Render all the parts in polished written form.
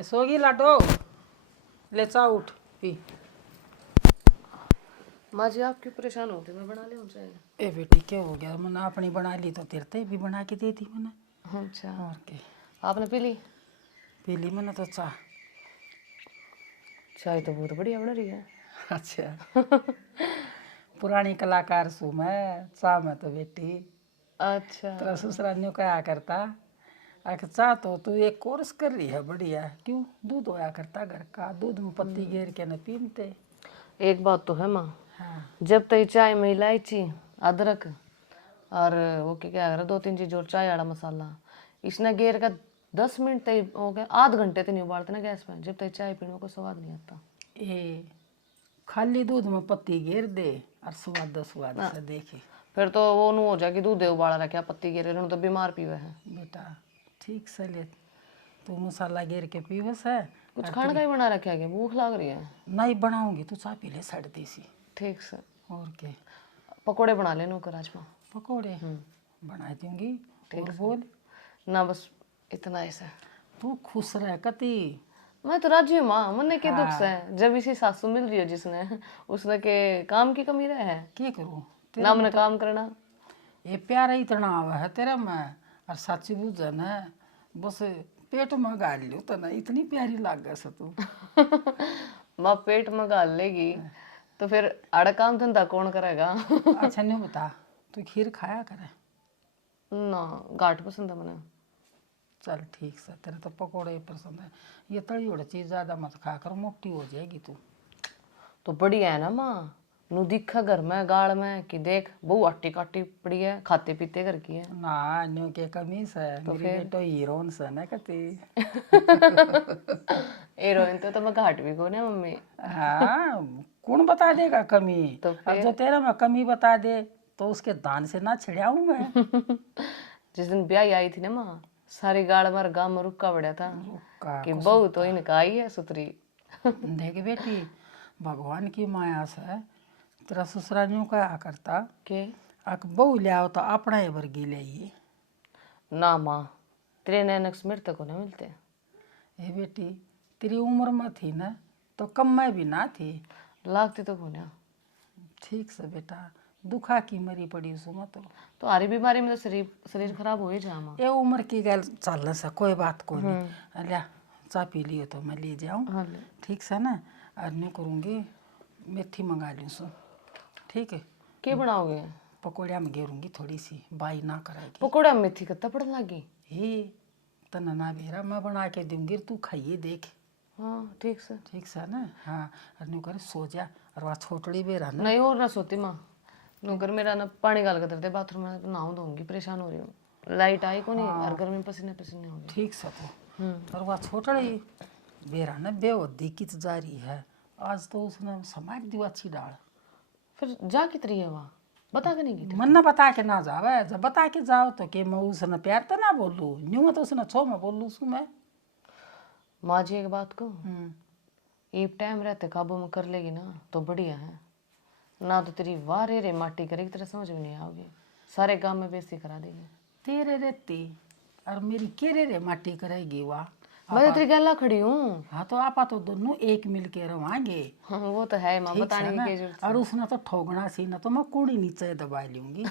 ये सोगी लाटो ले चा उठ पी। माँ जी आप क्यों परेशान होते, मैं बना ले चाय। ए बेटी क्या हो गया, मैंने अपनी बना ली तो तेरे भी बना के दी थी मैंने। अच्छा और के आपने पी ली? पी ली मैंने तो चाह। चाय तो बहुत बढ़िया बन रही है। अच्छा पुरानी कलाकार सू मैं चाह में तो बेटी। अच्छा तेरा ससुराल न्यू क्या करता आख चाह तो तू एक कोर्स कर रही है बढ़िया, क्यों दूध होया करता घर का, दूध में पत्ती घेर के न पीनते। एक बात तो है माँ, हाँ जब तक चाय में इलायची अदरक और वो क्या कह रहा 2-3 चीज और चाय वाला मसाला इसने घेर का 10 मिनट तक हो गया, आध घंटे तक नहीं उबालते ना गैस में, जब तक चाय पीने को स्वाद नहीं आता। ए खाली दूध में पत्ती घेर दे और स्वाद स्वाद से देखे फिर तो वो नू हो जाए कि दूध उबाला रखा पत्ती घेरे तो बीमार पीवे है। बेटा ठीक से ले, तू मसाला घेर के पीवे से। कुछ खाने का ही बना रखा है, भूख लग रही है। नहीं बनाऊंगी तू चाह पी ले साढ़े देसी। ठीक से और के पकोड़े बना ले नौकर राजमा। पकोड़े बना दूंगी। और बोल ना बस इतना ऐसा। तू खुश रह कती। मैं तो राजी हूँ माँ, मन के दुख से जब इसी सासू मिल रही हो जिसने उसने के काम की कमी रहे है क्या करूँ ना मैंने काम करना। ये प्यार इतना आवा है तेरा मैं और सच्ची बुझे न बस पेट में गाल लियो तो ना इतनी प्यारी लाग गया से तू। माँ पेट में गाल लेगी तो फिर आड़ा काम धंधा कौन करेगा। अच्छा नहीं बता तू खीर खाया करे? ना घाट पसंद है मैंने। चल ठीक से, तेरे तो पकोड़े ही पसंद है, ये तली हुई चीज ज्यादा मत खा कर मोटी हो जाएगी तू। तो बढ़िया है ना माँ, नू दिखा घर में गाड़ में कि देख बहु आटी काटी पड़ी है, खाते पीते घर की है ना न्यू के कमी से तो मेरी फिर? बेटो हीरोइन से ना कती। हीरोइन तो मैं घाट भी कौन है मम्मी। हाँ कौन बता देगा कमी, तो और जो तेरा मैं कमी बता दे तो उसके दान से ना छिड़ाऊं मैं। जिस दिन ब्याह आई थी ना माँ, सारी गाड़ मार गांव में रुका पड़ा था का कि बहू तो इनका आई है सुतरी। देख बेटी भगवान की माया से तेरा ससुराल यूं क्या करता के अक बहू ले आओ तो अपना ही वर्गी ले आइए। ना माँ तेरे नैनक्स मेरे तक को नहीं मिलते। ए बेटी तेरी उम्र में थी ना तो कम में भी ना थी, लागती तो कौन है। ठीक से बेटा दुखा की मरी पड़ी उसमें तो हरी बीमारी में तो शरीर खराब हो ही जा माँ। ये उम्र की गल चलने से कोई बात को नहीं। लिया चाय पी लियो तो मैं ले जाऊँ। हाँ ले। ठीक से ना आज नहीं करूँगी, मेथी मंगा लूँ सो ठीक है। क्या बनाओगे? पकौड़िया में घेरूंगी थोड़ी सी, बाई ना कराएगी। पकोड़ा में मेथी कत्ता पड़न लगी। ही तना ना बेरा मैं बना के दूंगी तू खाइए देख। हाँ ठीक से। ठीक से ना हाँ और न्यू करे सो जा और वह छोटड़ी बेरा ना। नहीं और ना सोती माँ, नौकर मेरा ना पानी गाल कर दे बाथरूम में, नहाऊं धोऊंगी, परेशान हो रही हूँ। लाइट आई को नहीं और गर्मी में पसीने पसीने हो गए। ठीक से तो और वह छोटड़ी बेरा ना बेवद्दी किच जा रही है, आज तो उसने समाज दिवा अच्छी डाल। फिर जा कितरी है वहाँ बता के नहीं की? मन न बता के ना जावे, जब बता के जाओ तो के मैं उसने प्यार तो ना बोलूँ न्यू तो उसने छो मैं बोलूँ सू मैं। माँ जी एक बात को ये टाइम रहते काबू में कर लेगी ना तो बढ़िया है, ना तो तेरी वाह रे माटी करेगी, तेरा समझ में नहीं आओगे, सारे गांव में बेइज्जती करा देगी। तेरे रहती और मेरी केरे रे माटी करेगी वाह। मैं तो तेरी गला खड़ी हूँ। हाँ तो आपा तो दोनों एक मिल के रवांगे। हाँ, वो तो है माँ, बताने की क्या जरूरत। और उसने तो ठोगना सी ना तो मैं कूड़ी नीचे दबा लूंगी।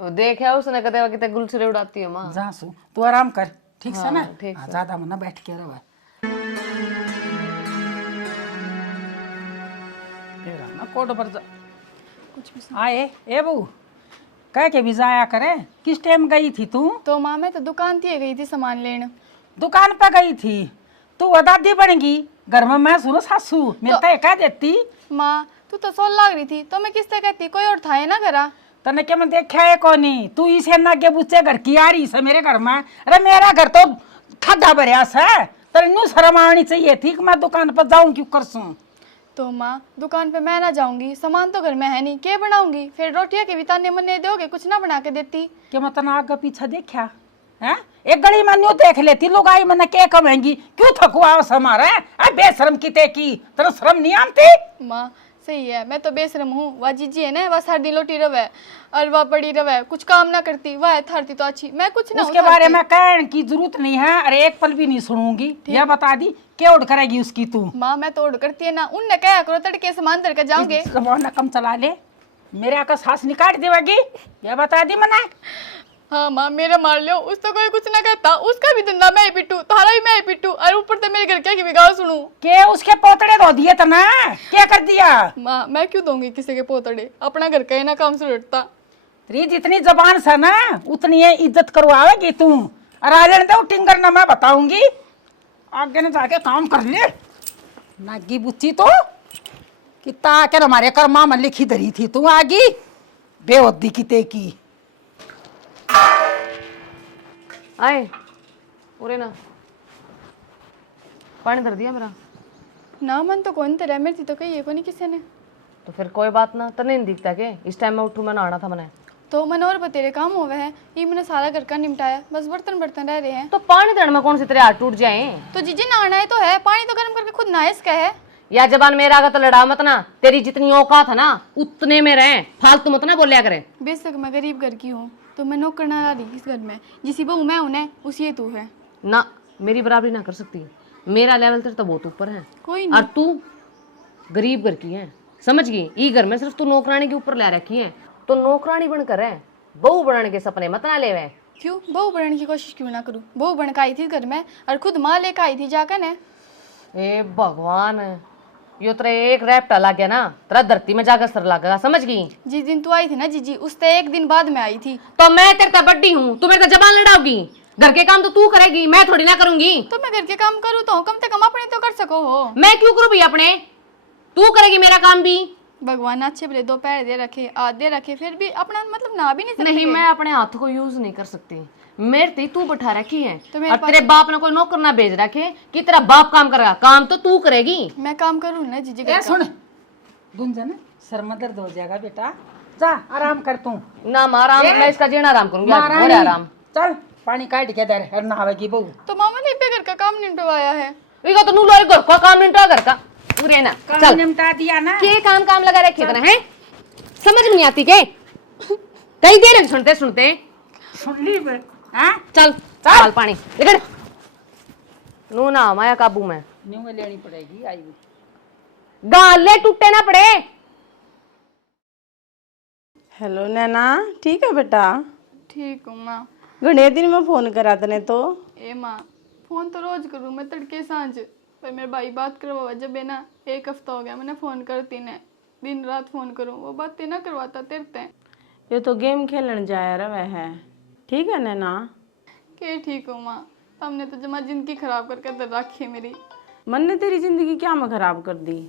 वो देखा उसने कहते कितने गुलछरे उड़ाती है माँ। जा सू तू आराम कर ठीक से ना, ठीक से। ज्यादा मना बैठ के रवा ना कोट पर जा कुछ भी आए ए बहू कह के भी जाया करे, किस टाइम गई थी तू? तो माँ मैं तो दुकान थी गई थी सामान लेने। दुकान पे गई थी तू दादी बनेगी घर में, मैं सुनो सासू मिलता है कह देती। माँ तू तो सोल लाग रही थी तो मैं किससे कहती, कोई और था है ना करा। तने क्या मैं देखा है कोनी, तू इसे ना के बुच्चे घर की आ रही से मेरे घर में। अरे मेरा घर तो खड्डा भरिया है, तेरे न्यू शर्म आनी चाहिए थी कि मैं दुकान पर जाऊं क्यों करसूं। तो माँ दुकान पे मैं ना जाऊंगी, सामान तो घर में है नहीं, क्या बनाऊंगी? फिर रोटियां के भी ताने मन्ने दोगे, कुछ ना बना के देती। कि मैं तना आगे पीछे देखा है, एक गली में न्यू देख लेती लुगाई मैंने क्या कमेंगी, क्यों थकुआ हमारा अब बेशरम की ते की तेरा शर्म नहीं आती? माँ सही है, मैं तो बेशरम हूँ। वह जीजी है ना, वह सारी दिन लोटी रवे और वह पड़ी रवे, कुछ काम ना करती। वह थारती तो अच्छी, मैं कुछ ना उसके बारे में कहने की जरूरत नहीं है, अरे एक पल भी नहीं सुनूंगी। यह बता दी क्या उड़ करेगी उसकी तू? माँ मैं तोड़ करती है ना, उनने क्या करो तड़के सामान धर के जाओगे। जबान कम चला ले, मेरे आका सांस निकाल देगी। यह बता दी मना। हाँ माँ मेरा मार लो, उस तो कोई कुछ ना कहता, उसका भी धंधा मैं ही पिटू, तारा भी मैं ही पिटू, और ऊपर से मेरे घर क्या की बिगाड़ सुनू। के उसके पोतड़े धो दिए तना, क्या कर दिया? माँ मैं क्यों दूंगी किसी के पोतड़े, अपना घर का ही ना काम से लुटता। तेरी जितनी जबान से ना उतनी ये इज्जत करवाएगी तू। और आ जाने दो टिंगर ना, मैं बताऊंगी। आगे न जाके काम कर ले नागी बुच्ची तो कि ताके हमारे कर्मा में लिखी धरी थी तू आगी बेवद्दी की ते की। आए उरे ना, पानी धर दिया मेरा। ना मन तो कौन तेरा, मेरी तो कही है को नहीं किसी ने। तो फिर कोई बात ना, तो नहीं दिखता के इस टाइम में उठू मैं नहाना था मैंने। तो मन और बतेरे काम हो गए हैं, ये मैंने सारा घर का निपटाया, बस बर्तन बर्तन रह रहे हैं। तो पानी देने में कौन से तेरे हाथ टूट जाए? तो जीजी नहाना है तो है, पानी तो गर्म करके खुद नहाए इसका है। या जबान मेरा आगा तो लड़ा मत ना, तेरी जितनी औकात है ना उतने में रहे, फालतू मत ना बोलिया करे। बेशक मैं गरीब घर की हूँ, तो मैं नौकर ना रही इस घर में, जिसी बहू मैं उन्हें उसी तू है ना। मेरी बराबरी ना कर सकती, मेरा लेवल तेरे तो बहुत ऊपर है। कोई और नहीं। तू गरीब घर की है, समझ गई? ई घर में सिर्फ तू नौकरानी के ऊपर ले रखी है, तो नौकरानी बनकर है, बहू बनने के सपने मत ना ले वे। क्यों बहू बनने की कोशिश क्यों ना करूँ? बहू बन के आई थी घर में और खुद माँ लेकर आई थी जाकर ने। ए भगवान, यो तेरे एक रैप्टा लग गया ना, तेरा धरती में जाकर सर लगेगा, समझ गई? जिस दिन तू आई थी ना जीजी, उससे एक दिन बाद मैं आई थी। तो मैं तेरे से बड्डी हूँ, तू मेरे से जबान लड़ाओगी? घर के काम तो तू करेगी, मैं थोड़ी ना करूंगी। तो मैं घर के काम करूँ तो कम से कम अपने तो कर सको हो। मैं क्यों करूँ भी अपने, तू करेगी मेरा काम भी। भगवान अच्छे भले 2 पैर दे रखे, हाथ दे रखे, फिर भी अपना मतलब ना भी नहीं सकते। नहीं, मैं अपने हाथ को यूज नहीं कर सकती, मेरे ते तू बैठा रखी है। तो मेरे और तेरे बाप ने कोई नौकर ना भेज रखे कि तेरा बाप काम करेगा, काम तो तू करेगी। मैं काम करूँ ना जीजी घर ए का। सुन गुंजन, सर में दर्द हो जाएगा बेटा, जा आराम कर तू। ना मारा, मैं इसका जीना आराम करूंगी, आज महारानी, बड़े आराम। चल पानी काट के दे और नहावेगी बहू। तो मामा ने पे घर का काम निपटवाया है। इको तो नू लोरी घर का काम निपटा, घर का पूरे ना। काम चल निपटा दिया ना। के काम लगा रखे इतना है, समझ नहीं आती के? कई देर सुनते सुनते सुन ली बे, हाँ? चल चल पानी लेकर नू ना माया काबू में न्यू लेनी पड़ेगी आई हुई। गाले टूटे ना पड़े। हेलो नैना, ठीक है बेटा? ठीक हूँ माँ। घणे दिन में फोन करा तने तो। ए माँ फोन तो रोज करूँ मैं, तड़के सांझ, पर मेरे भाई बात करवा जब है ना, 1 हफ्ता हो गया मैंने फोन करती ने, दिन रात फोन करूँ वो बातें ना करवाता तेरते। ये तो गेम खेलन जाया रहा है, ठीक है नैना? के ठीक हो माँ, हमने तो जमा जिंदगी खराब करके दर रखी है मेरी। मन ने तेरी जिंदगी क्या में खराब कर दी?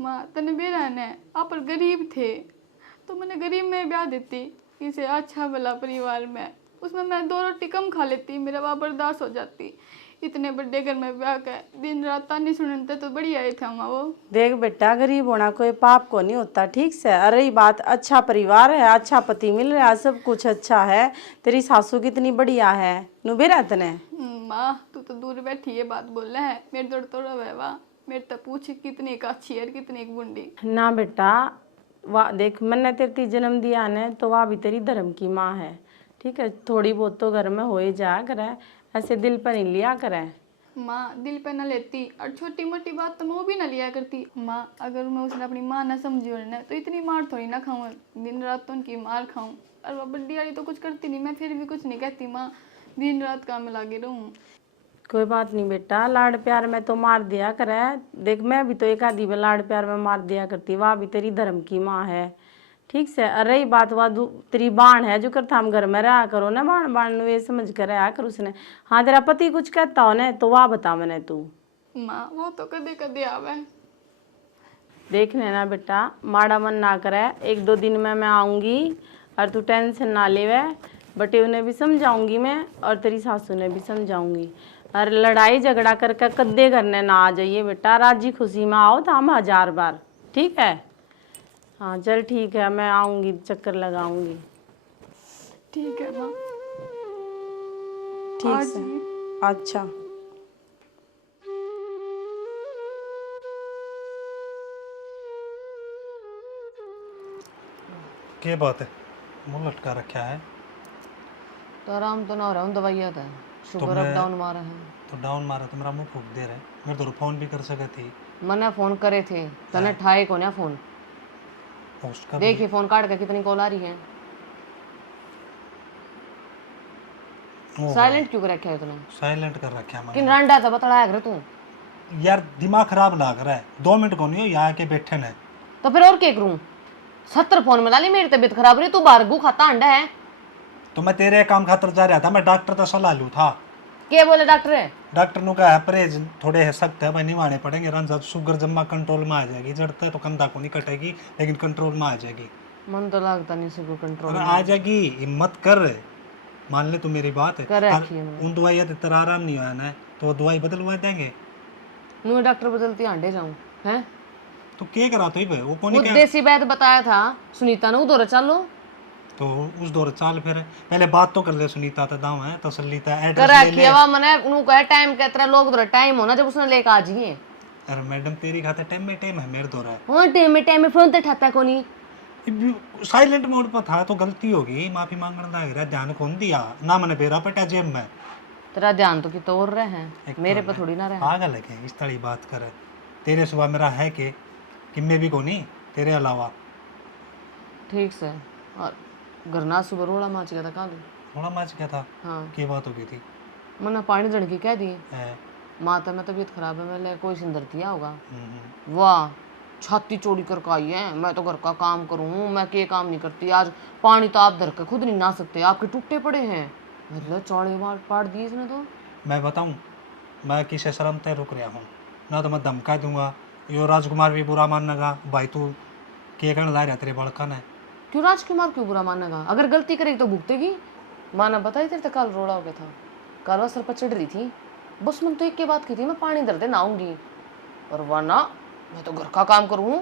माँ तने बेरा ने आप पर गरीब थे तो मैंने गरीब में ब्याह देती, इसे अच्छा भला परिवार में, उसमें मैं 2 रोटी कम खा लेती, मेरा वहाँ बर्दाश्त हो जाती। इतने बड़े घर में ब्याह कर दिन रात तानी सुनते तो बढ़िया ही था माँ वो। देख बेटा, गरीब होना कोई पाप को नहीं होता, ठीक से। अरे ये बात, अच्छा परिवार है, अच्छा पति मिल रहा है, सब कुछ अच्छा है। तेरी सासू कितनी बढ़िया है, नुबेरा तने। माँ तू तो दूर बैठी ये बात बोल रहा है, मेरे दौड़ तो रहा मेरे तो पूछ कितनी का अच्छी है कितनी एक बुंडी। ना बेटा, वाह देख, मैंने तेरी जन्म दिया ने तो वाह भी तेरी धर्म की माँ है, ठीक है। थोड़ी बहुत तो घर में हो ही जा करे, ऐसे दिल पर नहीं लिया करे। माँ दिल पे न लेती और छोटी मोटी बात तो मैं वो भी न लिया करती। माँ अगर मैं उसने अपनी माँ ना समझी उन्हें तो इतनी मार थोड़ी ना खाऊं, दिन रात तो उनकी मार खाऊं। और वह बड्डी वाली तो कुछ करती नहीं, मैं फिर भी कुछ नहीं कहती माँ, दिन रात काम में लगी रहूं। कोई बात नहीं बेटा, लाड प्यार में तो मार दिया करे। देख मैं भी तो एक आधी में लाड प्यार में मार दिया करती, वाह भी तेरी धर्म की माँ है, ठीक से। अरे ही बात वह तेरी बाण है जो करता हम घर में रहा करो ना, बाण बाण ये समझ कर रहा कर उसने। हाँ तेरा पति कुछ कहता हो ना तो वाह बता मैंने तू। माँ वो तो कदे कदे आवे। देख लेना बेटा, माड़ा मन ना करे, 1-2 दिन में मैं आऊँगी और तू टेंशन ना लेवे। बटे उन्हें भी समझाऊंगी मैं और तेरी सासू ने भी समझाऊंगी। और लड़ाई झगड़ा करके कद्दे करने ना आ जाइए बेटा, राजी खुशी में आओ तो हम 1000 बार, ठीक है? हाँ चल ठीक है, मैं आऊँगी, चक्कर लगाऊंगी। ठीक है माँ। ठीक आज से, अच्छा। क्या बात है, मुंह लटका रखा है? तो आराम तो ना हो रहा हूँ, दवाइयाँ था, शुगर अप डाउन मारा है। तो डाउन मारा तो मेरा मुंह फूक दे रहे, मेरे तो फोन भी कर सके थी। मैंने फोन करे थे, तने ठाए को ना फोन। उसका देखिए फोन काट के कितनी कॉल आ रही है। साइलेंट क्यों कर रखा है तूने? साइलेंट कर रखा है किन मैंने। रंडा था बतड़ा कर तू। यार दिमाग खराब लग रहा है, 2 मिनट को नहीं हो यहाँ के बैठे ने। तो फिर और क्या करूं? 70 फोन मिला ली, मेरी तबीयत खराब रही, तू बाहर गु खाता अंडा है। तो मैं तेरे काम खातर जा रहा था, मैं डॉक्टर तो सलाह लूँ था। क्या बोले डॉक्टर है? डॉक्टर ने कहा परहेज थोड़े है सख्त है भाई, निभाने पड़ेंगे। रंजा शुगर जम्मा कंट्रोल में आ जाएगी, जड़ता है तो कंधा को नहीं कटेगी लेकिन कंट्रोल में आ जाएगी। मन तो लगता नहीं से कंट्रोल अरे आ जाएगी, हिम्मत कर, मान ले तू मेरी बात है। कर रखी है। उन दवाइयाँ तो तेरा आराम नहीं हुआ ना, तो वो दवाई बदलवा देंगे। नु डॉक्टर बदलती आंडे जाऊं हैं? तो क्या करा तो भाई वो कौन वो देसी वैद्य बताया था सुनीता ने, उधर चलो। तो उस दौर चाल फिर पहले बात तो कर ले सुनीता था, दाव है तसल्ली था, कर एड्रेस ले रखी ले। है वा मने नु कहे टाइम के तरह लोग उधर टाइम होना जब उसने लेके आ जाइए। अरे मैडम तेरी खाते टाइम में टाइम है, मेरे दौर है। हां टाइम में फोन ते ठाता कोनी। साइलेंट मोड पर था तो गलती होगी, माफी मांगने लग रहा, ध्यान कौन दिया ना, मैंने बेरा पटा जेब में। तेरा ध्यान तो कितो और रहे हैं, मेरे पे थोड़ी ना रहे। पागल है क्या इस तरह बात करे? तेरे सिवा मेरा है कि मैं भी कोनी तेरे अलावा। ठीक से। और गरना सुबह रोड़ा माच गया था कहाँ भी? थोड़ा मच गया था। हाँ क्या बात हो गई थी? मना पानी दड़ की कह दी है। माता में तबीयत खराब है, मैंने कोई सिंदर दिया होगा। हम्म। वाह छाती चौड़ी करके आई है, मैं तो घर का काम करूँ, मैं के काम नहीं करती। आज पानी तो आप धर के खुद नहीं नहा सकते, आपके टूटे पड़े हैं। अरे चौड़े मार पाड़ दिए इसने तो। मैं बताऊं, मैं किसे शर्म तय रुक रहा हूँ ना, तो मैं धमका दूंगा, यो राजकुमार भी बुरा मानेगा। भाई तू के कहने ला रहा तेरे बड़का ने? क्यों राजकुमार क्यों बुरा मानेगा? अगर गलती करेगी तो भुगतेगी। माना बताई तेरे तो कल रोड़ा हो गया था, कल सर पर चढ़ रही थी, बस मन तो एक के बात की थी, मैं पानी धर दे नहाऊंगी, और वरना मैं तो घर का काम करूँ।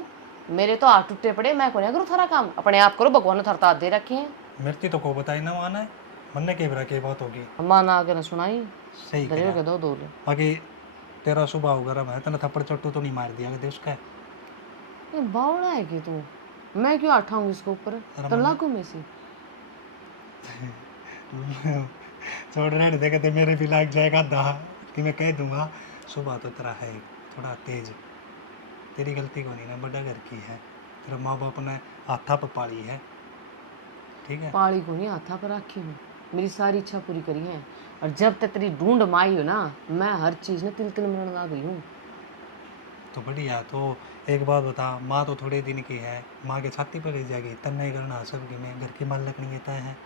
मेरे तो हाथ टूटे पड़े, मैं कौन करूँ थारा काम? अपने आप करो, भगवान ने थारा हाथ दे रखे हैं। मेरे तो को बताई ना माना है, मन ने के बरा के बात होगी। माना आगे ना सुनाई सही दरे कहा। के दो दो। बाकी तेरा स्वभाव गरम है, तेने थप्पड़ चट्टू तो नहीं मार दिया कदे उसका? ये बावड़ा है कि तू? मैं क्यों आठाऊंगी इसके ऊपर? तो लागू में से छोड़ रहे देखे तो मेरे भी लाग जाएगा दा कि मैं कह दूंगा। सुबह तो तेरा है थोड़ा तेज, तेरी गलती को नहीं ना, बड़ा घर की है, तेरा माँ बाप ने हाथा पर पाली है, ठीक है? पाली को नहीं हाथा पर रखी हूँ, मेरी सारी इच्छा पूरी करी है। और जब तक तेरी ढूंढ माई हो ना, मैं हर चीज में तिल तिल मिलने लग गई हूँ। तो बढ़िया। तो एक बात बता, माँ तो थोड़े दिन की है, माँ के छाती पर ले जाएगी, तन नहीं करना सबकी में, घर की मालिक नहीं देता है।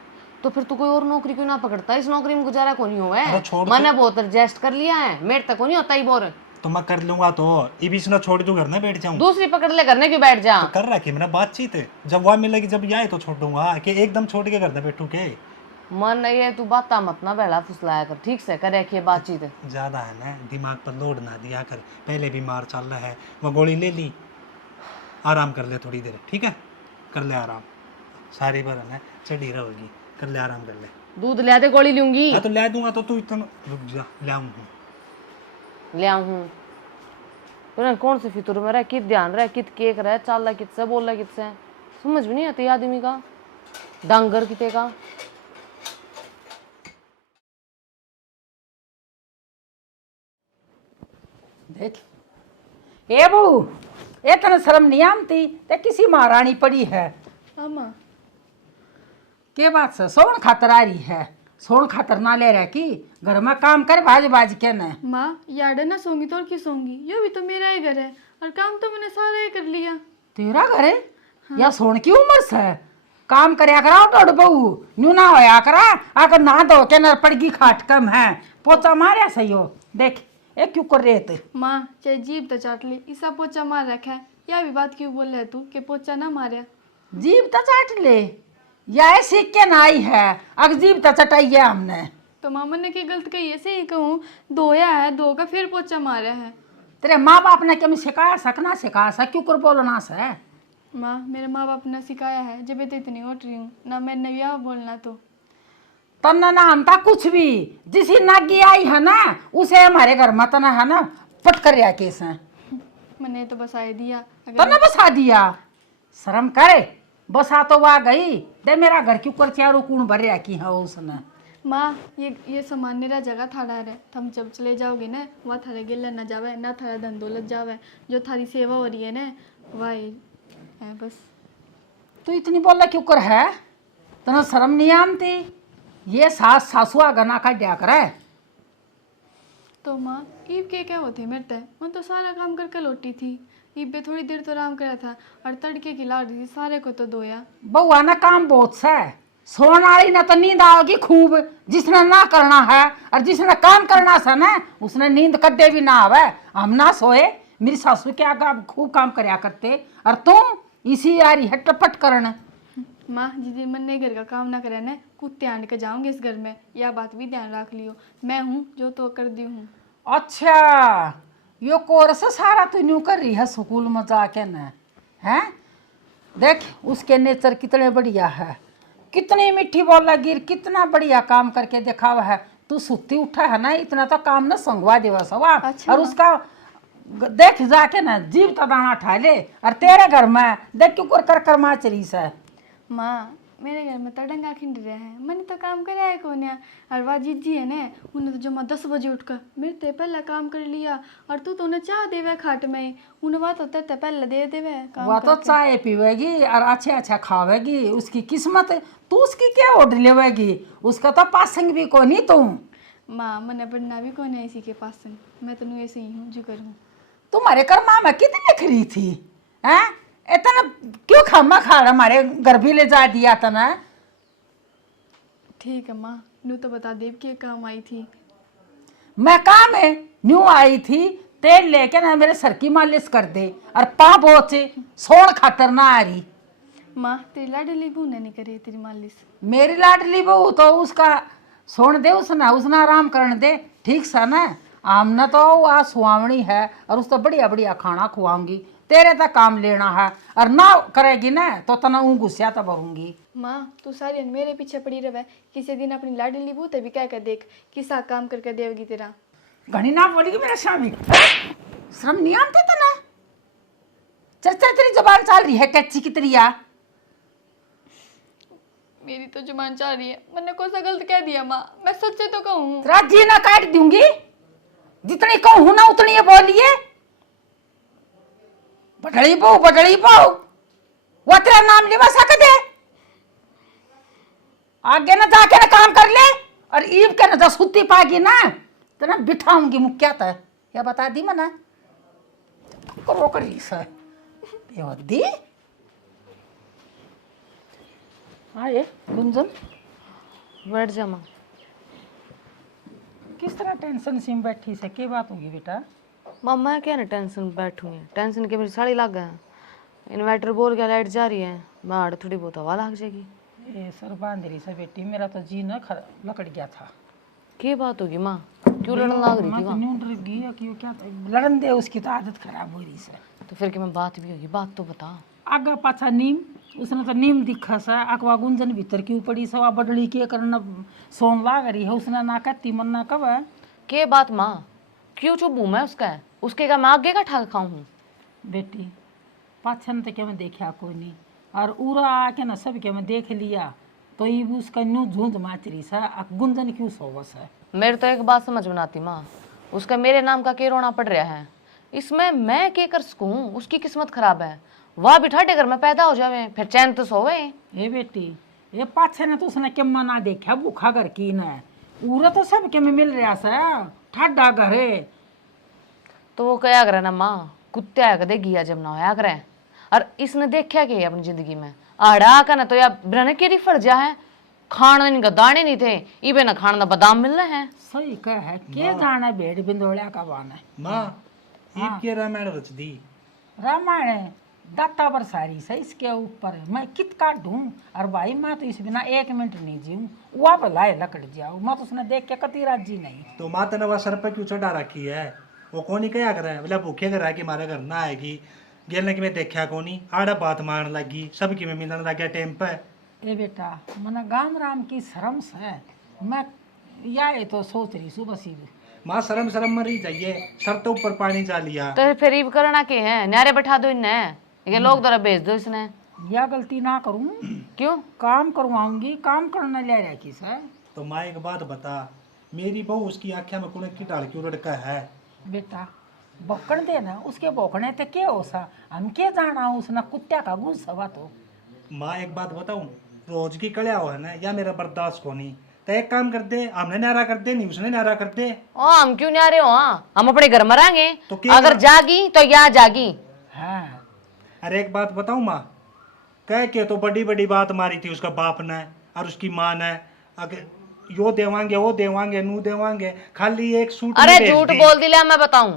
तो फिर तू कोई और नौकरी क्यों ना पकड़ता? इस नौकरी में गुजारा को नहीं हुआ अरे है, छोड़ मैंने बहुत एडजस्ट कर लिया है, मेरे तक को नहीं होता ही बोर। तो मैं कर लूंगा, तो ये बीच ना छोड़ दूं, घर में बैठ जाऊं? दूसरी पकड़ ले, करने क्यों बैठ जा? तो कर रखी मेरा बातचीत है, जब वहाँ मिलेगी जब आए तो छोड़ दूंगा, कि एकदम छोड़ के घर में बैठू के? मन नहीं है, तू बात मत ना बेला फुसलाया कर, ठीक से कर रखिए बातचीत। ज्यादा है ना, दिमाग पर लोड ना दिया कर, पहले बीमार चल रहा है, वो गोली ले ली, आराम कर ले थोड़ी देर, ठीक है? कर ले आराम, सारी बार है ना चढ़ी रहोगी, कर ले आराम कर ले। दूध ले दे, गोली लूंगी। हाँ तो ले दूंगा, तो तू इतना रुक जा, ले आऊँ। ले आऊँ कौन सी फितूर में रहा, कित ध्यान रहा, कित केक रहा, चाल रहा कित से, बोल रहा कित से, समझ भी नहीं आती आदमी का, डांगर किते का। देख ए बहू, ए तने शर्म नहीं आमती? ते किसी महारानी पड़ी है अम्मा के बात से सोन खातर आ रही है, सोन खातर ना ले रहा की घर में काम कर बाज बाज के न। माँ यार्ड ना सोंगी तो और की सोंगी, ये भी तो मेरा ही घर है, और काम तो मैंने सारा ही कर लिया। तेरा घर है? या सोन की उम्र से काम करया करा तो बहू, न्यू ना होया करा, आकर ना दो के न पड़गी खाट कम है, पोचा मारे सही हो। देख ए क्यों कर रहे थे? माँ चाहे जीभ तो चाट ली, इसा पोचा मार रखा है, या भी बात क्यों बोल रहे तू कि पोचा ना मारे? जीभ तो चाट ले, या सीख के ना आई है, अग जीभ तो चटाई है हमने। तो मामा ने की गलत कही, ऐसे ही कहूँ धोया है, धो का फिर पोचा मारा है। तेरे माँ बाप ने क्या सिखाया सकना, सिखा सक क्यों कर बोलना से? माँ मेरे माँ बाप ने सिखाया है, जब तो इतनी उठ रही हूँ ना, मैंने भी आ बोलना तो तना ना हमता कुछ भी, जिसी नागी आई है ना उसे हमारे घर में तना है ना पट कर रहा केस है, मैंने तो बसा दिया। तना बसा दिया। शर्म करे, बस आ तो वह गई दे मेरा घर क्यों कर चारों कूण भर रहा की हाँ उसने। माँ ये सामान मेरा जगह थारा है, तुम जब चले जाओगे ना वहाँ थारे गिल्ला न जावे ना थारा धन दौलत जावे, जो थारी सेवा हो रही है ना वह है बस। तू इतनी बोला क्यों कर है, तना शर्म नहीं आमती, ये सास सासुआ गना का क्या करे। तो माँ ईब के क्या होते मेरे तय, मैं तो सारा काम करके लौटी थी, ईब पे थोड़ी देर तो आराम करा था और तड़के की ला रही थी, सारे को तो धोया। बउआ ना काम बहुत सा है, सोने वाली ना तो नींद आओगी खूब, जिसने ना करना है और जिसने काम करना सा ना उसने नींद कद्दे भी ना आवे। हम ना सोए, मेरी सासू के आगे आप खूब काम करया करते और तुम इसी यारी हटपट करन। माँ जिस मन ने घर का काम ना करे ना कुत्ते आंड के जाऊंगे इस घर में, यह बात भी ध्यान रख लियो, मैं हूँ जो तो कर दी हूँ। अच्छा यो कोर्स सारा तू न्यू कर रही है स्कूल में जाके न है। देख उसके नेचर कितने बढ़िया है, कितनी मीठी बोल लगी, कितना बढ़िया काम करके दिखावा है। तू सुती उठा है ना इतना तो काम न संगवा देवा सवा। अच्छा। और उसका देख जाके ना जीव तो दाना उठा ले और तेरे घर में देख क्यों कर कर माचरी से। माँ मेरे घर में तड़ंगा खिंड रहा है, मैंने तो काम कराया है कौन है, और वह जीजी है ना उन्हें तो जमा 10 बजे उठकर मेरे ते पहला काम कर लिया, और तू तो उन्हें चाह देवे खाट में, उन्हें बात होता है पहले दे देवे काम वह तो करके। चाय पीवेगी और अच्छे अच्छा खावेगी, उसकी किस्मत है, तू उसकी क्या ऑर्डर लेवेगी, उसका तो पासंग भी को नहीं तुम। माँ मैंने पढ़ना भी कौन है इसी के पास से, मैं तो ऐसे ही हूँ जो करूँ। तुम्हारे घर माँ में कितनी खरी थी हैं, इतना क्यों खामा खा रहा, हमारे घर भी ले जा दिया था ना। ठीक है माँ, नू तो बता देव के काम आई थी। मैं काम है न्यू आई थी, तेल लेके ना मेरे सर की मालिश कर दे और पा बोचे सोन खातर ना आ रही। माँ तेरी लाडली बहू ने नहीं करी तेरी मालिश। मेरी लाडली बहू तो उसका सोन दे, उसने आराम करने दे, ठीक सा ना। आमना तो वह सुहावनी है और उसको बढ़िया बढ़िया खाना खुआऊंगी, तेरे तक काम लेना है और ना करेगी ना तो तना गुस्सा तो भरूंगी। माँ तू सारी मेरे पीछे पड़ी रहे, किसी दिन अपनी लाडली बहू ते भी कह कर देख किसा काम करके देवगी तेरा। घनी ना बोलेगी मेरा स्वामी, शर्म नहीं आती तना, चर्चा तेरी जबान चल रही है कच्ची की तरिया। मेरी तो जुबान चाह रही है, मैंने कौन सा गलत कह दिया माँ, मैं सच्चे तो कहूँ। तेरा जी ना काट दूंगी, जितनी कहूँ ना उतनी ये बोलिए। बटड़ी पाओ वो तेरा नाम लेवा सकते है, आगे ना जाके ना काम कर ले और ईब के ना सुती पागी ना तेना बिठाऊंगी मुख्या था, या बता दी मना करो करी से दी। हाँ ये गुंजन बैठ जा माँ। किस तरह टेंशन से बैठी से क्या बात होगी बेटा। माँ मैं क्या ना टेंशन बैठूंगी, टेंशन के मेरी साड़ी लग गए, इन्वर्टर बोल गया लाइट जा रही है, बाहर थोड़ी बहुत हवा लग जाएगी। ये सर बांध रही से बेटी, मेरा तो जी ना लकड़ गया था। क्या बात होगी माँ, क्यों लड़न लग रही थी तो माँ? न्यून डर गई है कि क्या लड़न दे, उसकी तो आदत खराब हो रही से। तो फिर कि मैं बात भी होगी, बात तो बता। आगा पाछा नीम, उसने तो नीम दिखा सा, अकवा गुंजन भीतर क्यों पड़ी सवा बडली के करना सोन लाग रही है, उसने ना कहती मन ना कब है। के बात माँ, क्यों चुप हूँ मैं उसके का मैं आगे का ठाक खाऊं हूँ। बेटी पाछन तो क्या मैं देखा कोई नहीं, और उरा आके ना सब क्या मैं देख लिया, तो ये उसका न्यू झूंझ माचरी सा, गुंजन क्यों सोवस है। मेरे तो एक बात समझ में आती माँ, उसका मेरे नाम का के रोना पड़ रहा है, इसमें मैं के कर सकूं, उसकी किस्मत खराब है, वह भी ठाटे घर में पैदा हो जावे फिर चैन तो सोवे। ए बेटी ये पाछे ने तो उसने क्या मना देखा भूखा घर की न, उरा तो सब के में मिल रहा सा ठाडा घर है। तो वो क्या करे ना माँ, कुत्ते आया कदे गिया जब ना होया करे, और इसने देखा कि अपनी जिंदगी में आड़ा का ना तो या ब्रने केरी फड़ जा है, खाना इनका दाने नहीं थे, इबे ना खाना बादाम मिल रहे हैं। सही कह है, के जाने भेड़ बिंदोड़िया का बान है। माँ ईब के रामायण रच दी। रामायण दाता पर सारी से इसके ऊपर मैं कित काट दूं, और भाई मैं तो इस बिना 1 मिनट नहीं जीऊं, वहाँ पर लाए लकड़ जाओ, मैं तो उसने देख के कती राजी नहीं। तो माँ तने वह सर पर क्यों चढ़ा रखी है, वो कौन क्या कर रहा है, बोला भूखे कर रहा है कि हमारे घर ना आएगी, गेलने की मैं देखा कोनी आड़ा बात मारने लगी, सबकी में मिलने लग गया टेम पे। ए बेटा मना गाम राम की शर्म से मैं या ये तो सोच रही सुबह सीधे। माँ शर्म शर्म मरी जाइए, सर तो ऊपर पानी जा लिया। तो फिर इब करना के हैं, न्यारे बैठा दो इन्हें, ये लोग द्वारा भेज दो इसने। या गलती ना करूं, क्यों? काम करवाऊंगी, काम करने ले रहा किस है। तो माँ एक बात बता, मेरी बहू उसकी आँखें में कुने की डाल क्यों लड़का है? बेटा बकण देना, उसके बोकने ते क्या हो सा, हम क्या जाना उसने कुत्ता का गुस्सा तो। माँ एक बात बताऊं, रोज की कड़िया हो है ना, या मेरा बर्दाश्त को नहीं, तो एक काम कर दे, हमने नारा कर दे, नहीं उसने नारा कर दे। ओ हम क्यों नहीं आ रहे हो? हाँ हम अपने घर में रहेंगे। तो क्या अगर जागी तो यहाँ जागी। हाँ अरे एक बात बताऊं माँ, कह के तो बड़ी बड़ी बात मारी थी उसका बाप ने और उसकी माँ ने, अगर यो देवांगे वो देवांगे नू देवांगे, खाली एक सूट अरे नहीं भेज झूठ दी। बोल दिला मैं बताऊं,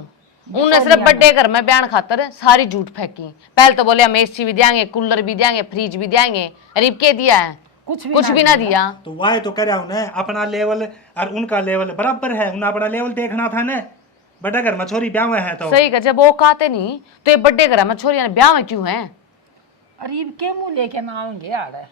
उन्हें सिर्फ बड्डे घर में बयान खातर सारी झूठ फेंकी। पहले तो बोले हम एसी भी देंगे, कूलर भी देंगे, फ्रिज भी देंगे, अरे के दिया है? कुछ भी ना दिया। तो वाह तो करे उन्हें अपना लेवल और उनका लेवल बराबर है, उन्हें अपना लेवल देखना था ना। बड़ा घर में छोरी ब्याह है तो सही कर, जब वो कहते नहीं तो ये बड्डे घर में छोरियां ब्याह में क्यों है? अरे के मुंह लेके ना आएंगे यार,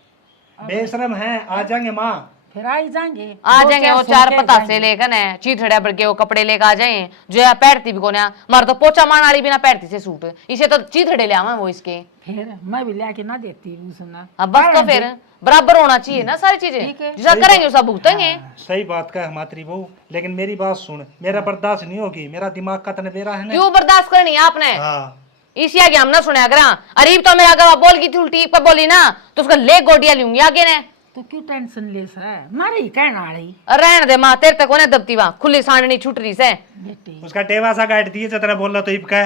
बेशरम है। आ जाएंगे माँ, फिर आई जाएंगे, आ दो जाएंगे वो सुन चार के पतासे जाएंगे। लेकर ने चीथड़े भर के वो कपड़े लेकर आ जाए, जो है पैरती भी कोने मार तो पोचा मारने वाली बिना पैरती से सूट, इसे तो चीथड़े ले आवा वो इसके। फिर मैं भी लेके ना देती उसने। अब बस तो फिर बराबर होना चाहिए ना सारी चीजें, ठीक है। जैसा करेंगे वैसा भुगतेंगे। सही बात का हमारी बहू, लेकिन मेरी बात सुन, मेरा बर्दाश्त नहीं होगी, मेरा दिमाग का तने बेरा है ना। क्यों बर्दाश्त करनी है आपने? हाँ इसी आगे हम ना सुने अगर अरीब तो मेरा अगर बोल की थी उल्टी पर बोली ना तो उसका ले गोटियां लूंगी आगे ने। तो क्यों टेंशन ले सा, मारे ही कहना रही रहने दे माँ, तेरे तक होने दबती वहां खुली सांडनी छूट रही से। बेटी। उसका टेवा सा गाइड दिए जितना बोल रहा तो इब का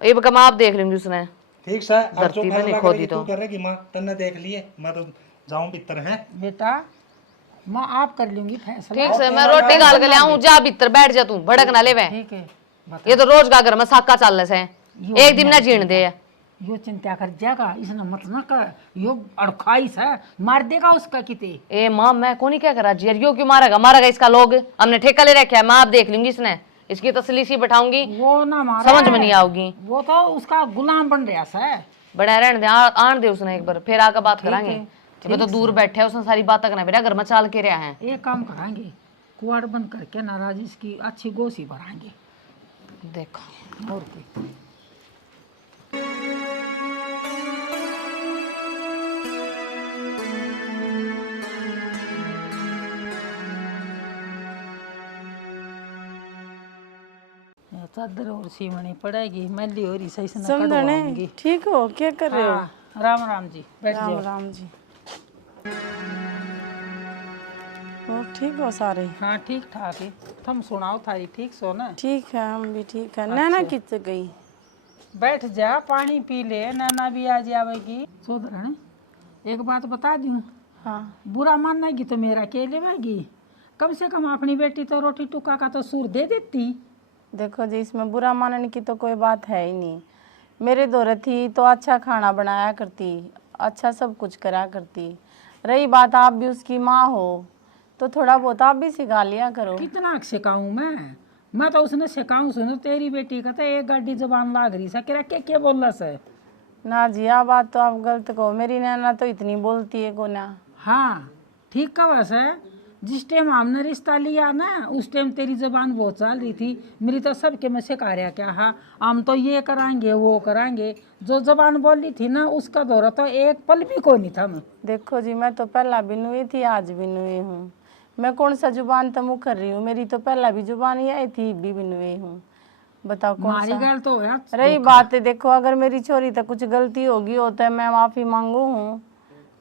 ये बका माँ आप देख लेंगे उसने। ठीक सा। अब धरती जो में फैसला नहीं खोदी करेगी तो। तू करेगी माँ, तन्ने देख लिए, मैं तो जाऊं भीतर है। बेटा माँ आप कर लूंगी फैसला। ठीक से मैं रोटी गाल के ले आऊं, जा भीतर बैठ जा तू, भड़क ना ले वे। ठीक है ये तो रोज का घर में साका चल से, एक दिन ना जीण दे। यो चिंता कर जाएगा, इसने मत ना कर, यो अड़खाइस है, मार देगा उसका किते। ए माँ मैं को नहीं क्या करा जी, यो क्यों मारेगा? मारेगा इसका लोग, हमने ठेका ले रखा है। माँ आप देख लूंगी इसने, इसकी तसलीसी बैठाऊंगी, वो ना मारा समझ में नहीं आओगी। वो तो उसका गुलाम बन रहा है। बड़ा रहने दे, आन दे उसने एक बार, फिर आकर बात करांगे। अबे तो दूर बैठे है, उसने सारी बात करना बेटा, घर में चाल के रहा है। एक काम कराएंगे, कुआड़ बंद करके नाराज इसकी अच्छी गोशी बढ़ाएंगे। देखो और कोई चादर और सीवनी पड़ेगी, मैली हो रही सही से ना कटवाऊंगी। ठीक हो, क्या कर रहे हो? हाँ, राम राम जी, बैठ राम जाओ। राम जी। और ठीक हो सारे? हाँ ठीक ठाक है, तुम सुनाओ थारी ठीक सो ना? ठीक है, हम भी ठीक है। नैना कितने गई? बैठ जा, पानी पी ले, नैना भी आ जाएगी। सोदरण एक बात बता दूं, हाँ बुरा मानेगी तो मेरा के लेवागी, कम से कम अपनी बेटी तो रोटी टुका का तो सूर दे देती। देखो जी, इसमें बुरा मानने की तो कोई बात है ही नहीं। मेरे दौरे थी तो अच्छा खाना बनाया करती, अच्छा सब कुछ करा करती। रही बात आप भी उसकी माँ हो तो थोड़ा बहुत आप भी सिखा लिया करो। कितना सिखाऊं मैं तो उसने सिखाऊं सुनो, तेरी बेटी का तो एक गाड़ी जबान लाग रही सा, क्या बोल रहा से। ना जी, आ बात तो आप गलत कहो, मेरी नैना तो इतनी बोलती है को ना। हाँ ठीक का बस है, जिस टाइम हमने रिश्ता लिया ना उस टाइम तेरी जबान बहुत चल रही थी, मेरी तो सबके में सिखा रहा क्या, हाँ हम तो ये कराएंगे वो कराएंगे, जो जबान बोल रही थी ना उसका दौरा तो एक पल भी को नहीं था। मैं देखो जी, मैं तो पहला भी नुई थी, आज भी नुई हूँ। मैं कौन सा जुबान तो मुँह कर रही हूँ, मेरी तो पहला भी जुबान ही आई थी, भी नुई हूँ। बताओ कौन हमारी सा? गल तो यार रही बात है, देखो अगर मेरी छोरी तो कुछ गलती होगी हो तो मैं माफ़ी मांगू हूँ,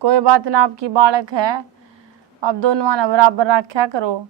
कोई बात ना, आपकी बालक है, आप दोनों ने बराबर रखा करो।